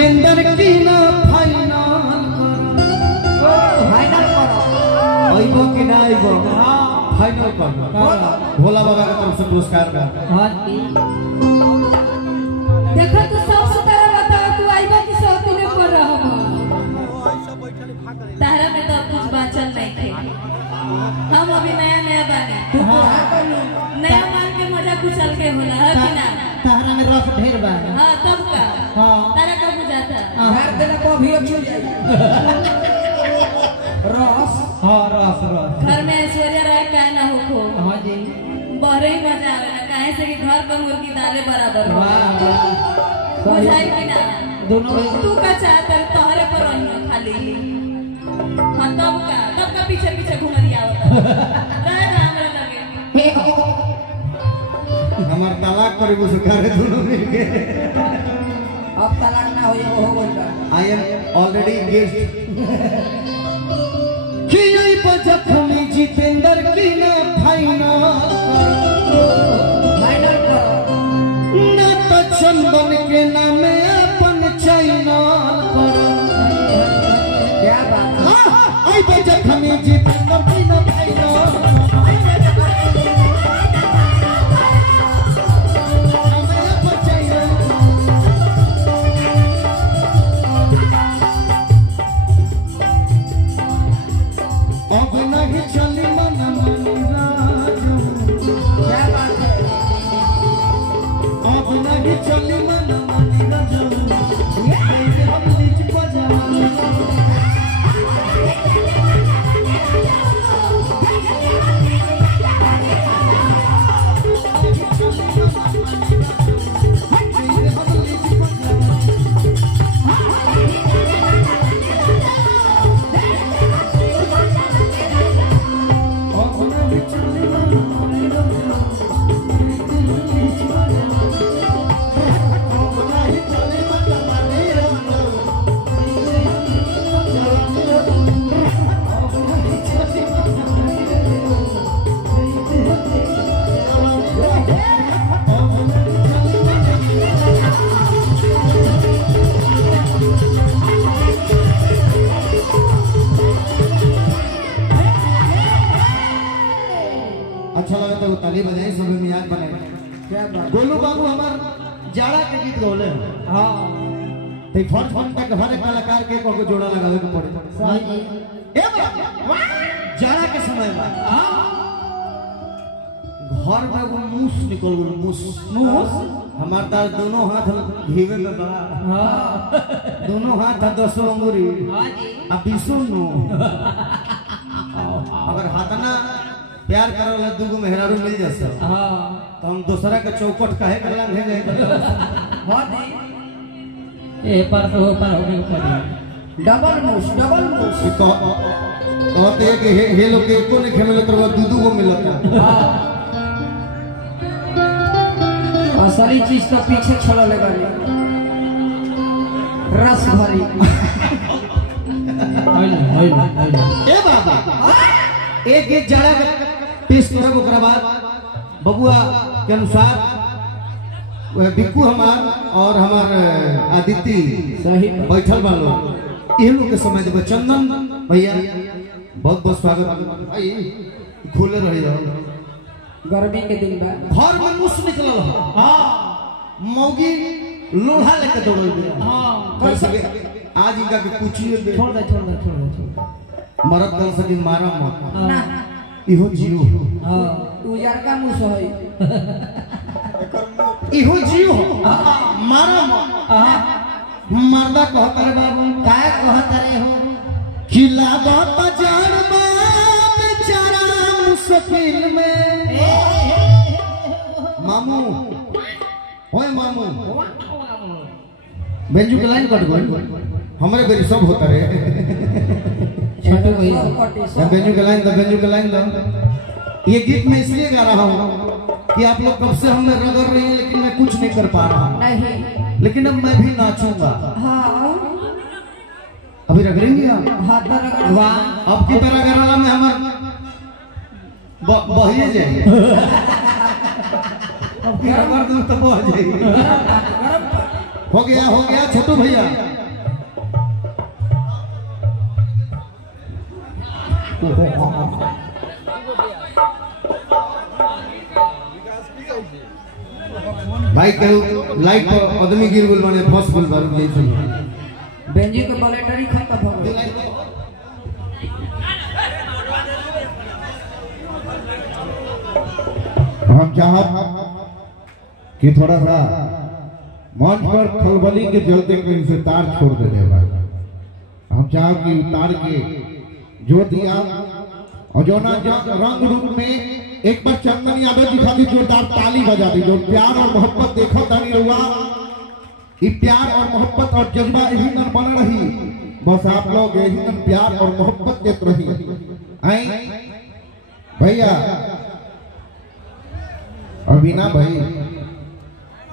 जितेंद्र की ना फाइनल आइबो कि ना आइबो फाइनल कर भोला बाबा के तरफ से पुरस्कार बा। देखो तू सब सुतारा बता तू आइबो कि सब तूने कर रहा हो तारा में तो कुछ बाचल नहीं थे। हम अभी नया नया बानी नया मान के मजा कुचल के होला है कि ना तारा में रस ढेर बा। हां तब का तारा का बुझाता मार देना को भी अच्छी जाए रस। हां रस रस घर में ऐश्वर्या राय का ना हो खो। हां जी बड़े ही मजा आवे ना काहे से कि घर पर मुर्गी दाले बराबर हो। वाह बुझाई कि ना दोनों तू का चाहत तोहरे पर रही खाली। हां तब का पीछे पीछे घुमरिया होता रहेगा हमरा लगे हमार तलाक करीब सुखारे दोनों मिलके अब तलाक ना हो गइल बा। आई एम ऑलरेडी एंगेज्ड कि आई बजखमी जितेंद्र की ना फाइनल ना तो चंदन के नाम अपन चैनल पर क्या बात है आई बजखमी जितेंद्र की ना फाइनल अच्छा लगा तो ताली बजाई सब मियाज बनाए। क्या बात गोलू बाबू हमार जाड़ा के गीत गौले हां ते फर्स्ट वन तक हर एक कलाकार के को जोड़ा लगावे के पड़े सही जी ए वाह जाड़ा के समय में घर में वो मूस निकल गई मूस हमार दाल दोनों हाथ घीवे में बा हां दोनों हाथ 10 अंगूरी हां जी अब 20 नो अगर हाथना प्यार करला दुगो मेहरारू मिल जैसे हां तो हम दूसरा के चौकट काहे करला भेज जाए हां जी ए पर तो पर हो गई ऊपर डबल मूस कहते हैं कि हे लोग के एको नहीं खेले तो दूधू को मिलता हां असली चीज तो पीछे छोड़ ले गई रस भरी ए बाबा एक गीत जाड़ा के पेश करब ओकरा बाद बबुआ के अनुसार बिक्कू हमार और हमार आदित्य सही बैठल बा लोग ये लोग के समय देबे चंदन भैया बहुत बहुत स्वागत भाई खुले रही हो गर्मी के दिन बा घर में मुस निकलल हो हां मौगी लोढ़ा लेके दौड़ल बे हां कर सके आज इनका के कुछिए दे छोड़ दे मरद कर सके मारा मत ना इहो जियो हां उजार का मुस होई इहो जियो मारा मत मर्दा कहता रे बाबू का कहत रे हो किला बाजार बेचारा मुश्किल में मामू ओए मामू बेंजू के लाइन कट गई हमरे बेरी सब होता रे छोटू भैया बेंजू के लाइन दो ये गीत मैं इसलिए गा रहा हूँ कि आप लोग कब से हमें रगड़ रहे हैं लेकिन मैं कुछ नहीं कर पा रहा हूँ नहीं लेकिन अब मैं भी नाचूंगा हां अभी रगड़ेंगे आप हाथ पर रगड़ वाह अब की तरह गराला में हमार बहिए जाइए अब की रगड़ दूं तो बह जाइए हो गया छोटू भैया भाई कहू लाइट पर आदमी गिर गुल बने फंस गुल बारू जैसे बेंजी के बैटरी खत्म हो गई। हम चाहब कि थोड़ा सा मंच पर खलबली के चलते कहीं से तार छोड़ देने भाई। हम चाहब कि तार के जो दिया और जो ना रंग रूप में एक बार चंदन यादव दिखा दी, जोरदार ताली बजा दी। जो प्यार और मोहब्बत देखा तानी रहुआ, ये प्यार और मोहब्बत और जज्बा यही न बन रही, बस आप लोग यही न प्यार और मोहब्बत देते रही। भैया अभी ना भाई